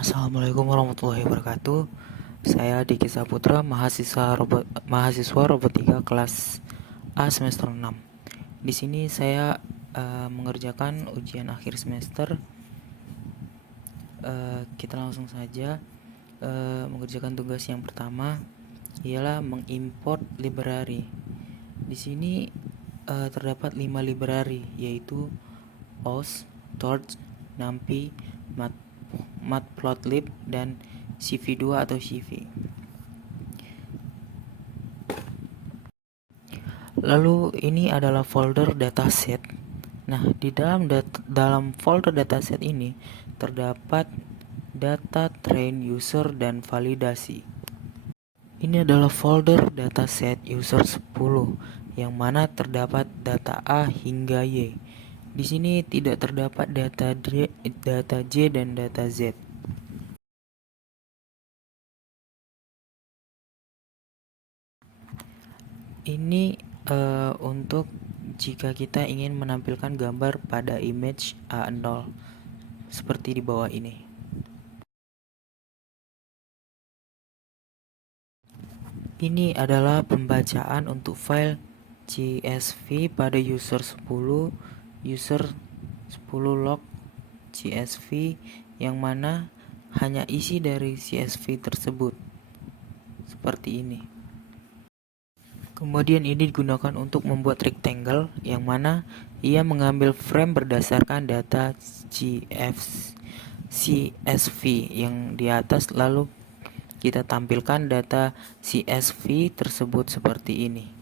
Assalamualaikum warahmatullahi wabarakatuh. Saya Diki Saputra, mahasiswa robotika kelas A semester 6. Di sini saya mengerjakan ujian akhir semester. Kita langsung saja mengerjakan tugas yang pertama, ialah mengimport library. Di sini terdapat 5 library, yaitu OS, Torch, NumPy, Matplotlib, dan CV2 atau CV. Lalu ini adalah folder dataset. Nah, di dalam folder dataset ini terdapat data train, user, dan validasi. Ini adalah folder dataset user 10 yang mana terdapat data A hingga Y. Di sini tidak terdapat data J dan data Z. Ini untuk jika kita ingin menampilkan gambar pada image A0 seperti di bawah ini. Ini adalah pembacaan untuk file CSV pada user 10 log CSV, yang mana hanya isi dari CSV tersebut seperti ini. Kemudian ini digunakan untuk membuat rectangle, yang mana ia mengambil frame berdasarkan data CSV yang di atas, lalu kita tampilkan data CSV tersebut seperti ini.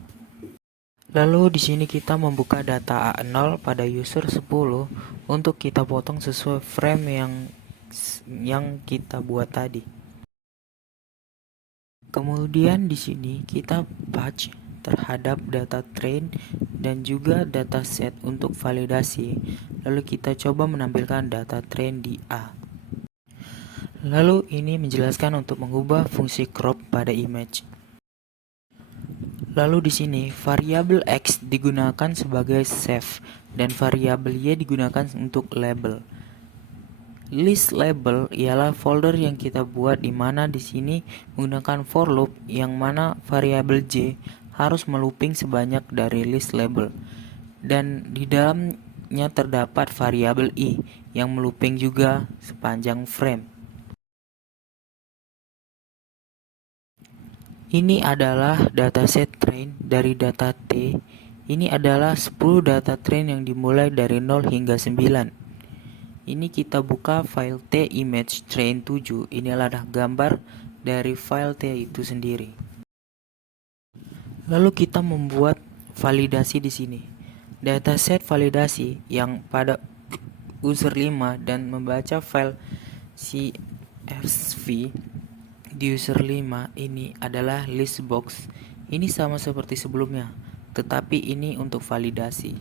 Lalu di sini kita membuka data A0 pada user 10 untuk kita potong sesuai frame yang kita buat tadi. Kemudian di sini kita patch terhadap data train dan juga data set untuk validasi. Lalu kita coba menampilkan data train di A. Lalu ini menjelaskan untuk mengubah fungsi crop pada image. Lalu di sini variabel X digunakan sebagai save dan variabel Y digunakan untuk label. List label ialah folder yang kita buat, di mana di sini menggunakan for loop, yang mana variabel J harus melooping sebanyak dari list label, dan di dalamnya terdapat variabel I yang melooping juga sepanjang frame. Ini adalah dataset train dari data T. Ini adalah 10 data train yang dimulai dari 0 hingga 9. Ini kita buka file T image train 7. Ini adalah gambar dari file T itu sendiri. Lalu kita membuat validasi di sini. Dataset validasi yang pada user 5 dan membaca file CSV di user 5 ini adalah list box. Ini sama seperti sebelumnya, tetapi ini untuk validasi.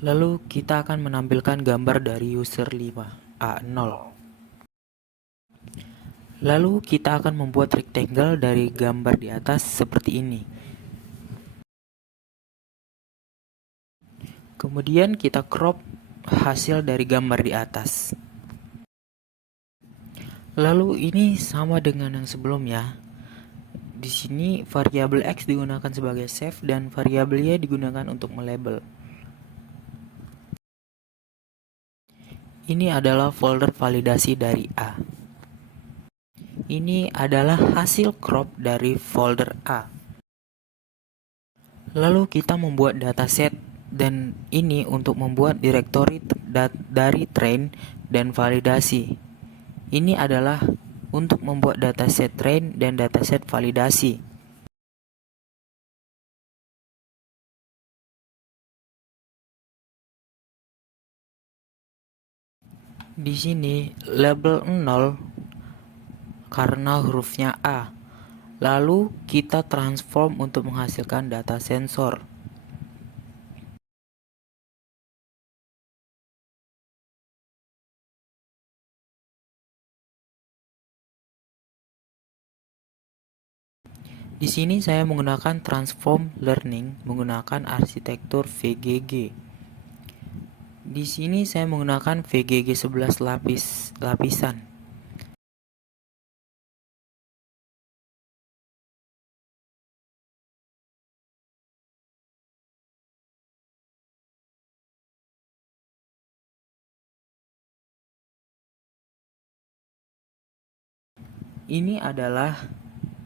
Lalu kita akan menampilkan gambar dari user 5 A0. Lalu kita akan membuat rectangle dari gambar di atas seperti ini. Kemudian kita crop hasil dari gambar di atas. Lalu ini sama dengan yang sebelumnya. Di sini variabel X digunakan sebagai save dan variabel Y digunakan untuk melabel. Ini adalah folder validasi dari A. Ini adalah hasil crop dari folder A. Lalu kita membuat dataset, dan ini untuk membuat direktori dari train dan validasi. Ini adalah untuk membuat dataset train dan dataset validasi. Di sini label 0 karena hurufnya A. Lalu kita transform untuk menghasilkan data sensor. Di sini saya menggunakan transform learning menggunakan arsitektur VGG. Di sini saya menggunakan VGG 11 lapisan. Ini adalah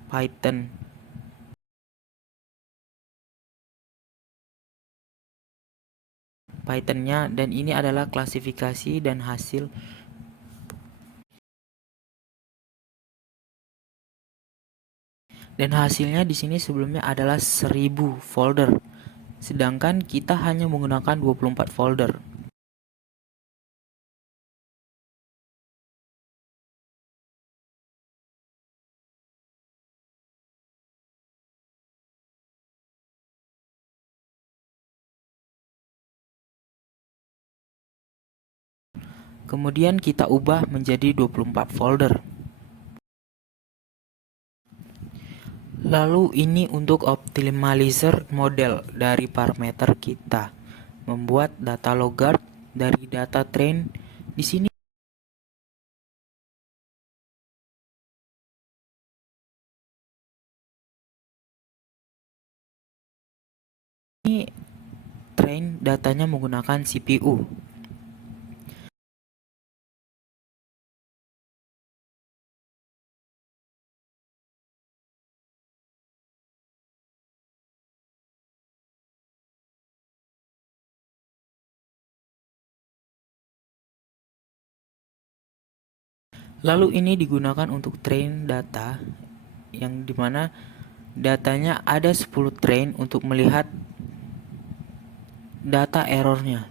Pythonnya, dan ini adalah klasifikasi dan hasil. Dan hasilnya di sini sebelumnya adalah 1000 folder. Sedangkan kita hanya menggunakan 24 folder. Kemudian kita ubah menjadi 24 folder. Lalu ini untuk optimizer model dari parameter kita. Membuat data logart dari data train. Di sini train datanya menggunakan CPU. Lalu ini digunakan untuk train data, yang dimana datanya ada 10 train untuk melihat data errornya.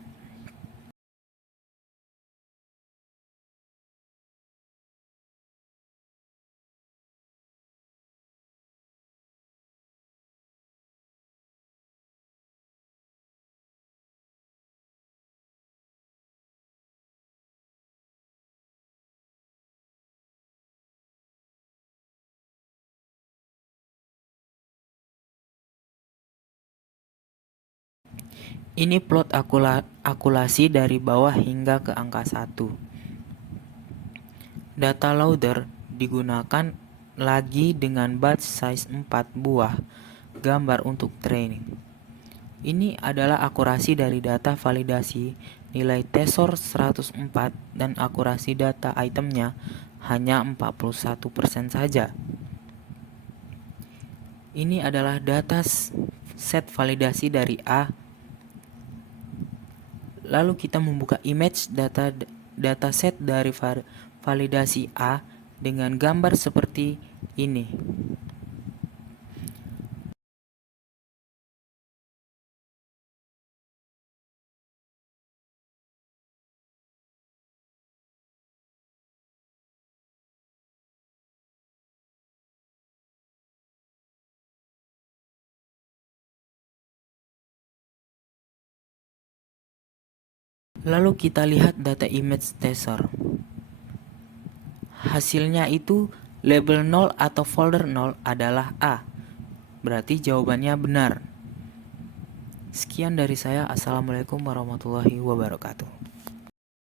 Ini plot akulasi dari bawah hingga ke angka 1. Data loader digunakan lagi dengan batch size 4 buah gambar untuk training. Ini adalah akurasi dari data validasi nilai tesor 104 dan akurasi data itemnya hanya 41% saja. Ini adalah data set validasi dari A. Lalu kita membuka image dataset dari validasi A dengan gambar seperti ini. Lalu kita lihat data image tesor. Hasilnya itu label 0 atau folder 0 adalah A. Berarti jawabannya benar. Sekian dari saya. Assalamualaikum warahmatullahi wabarakatuh.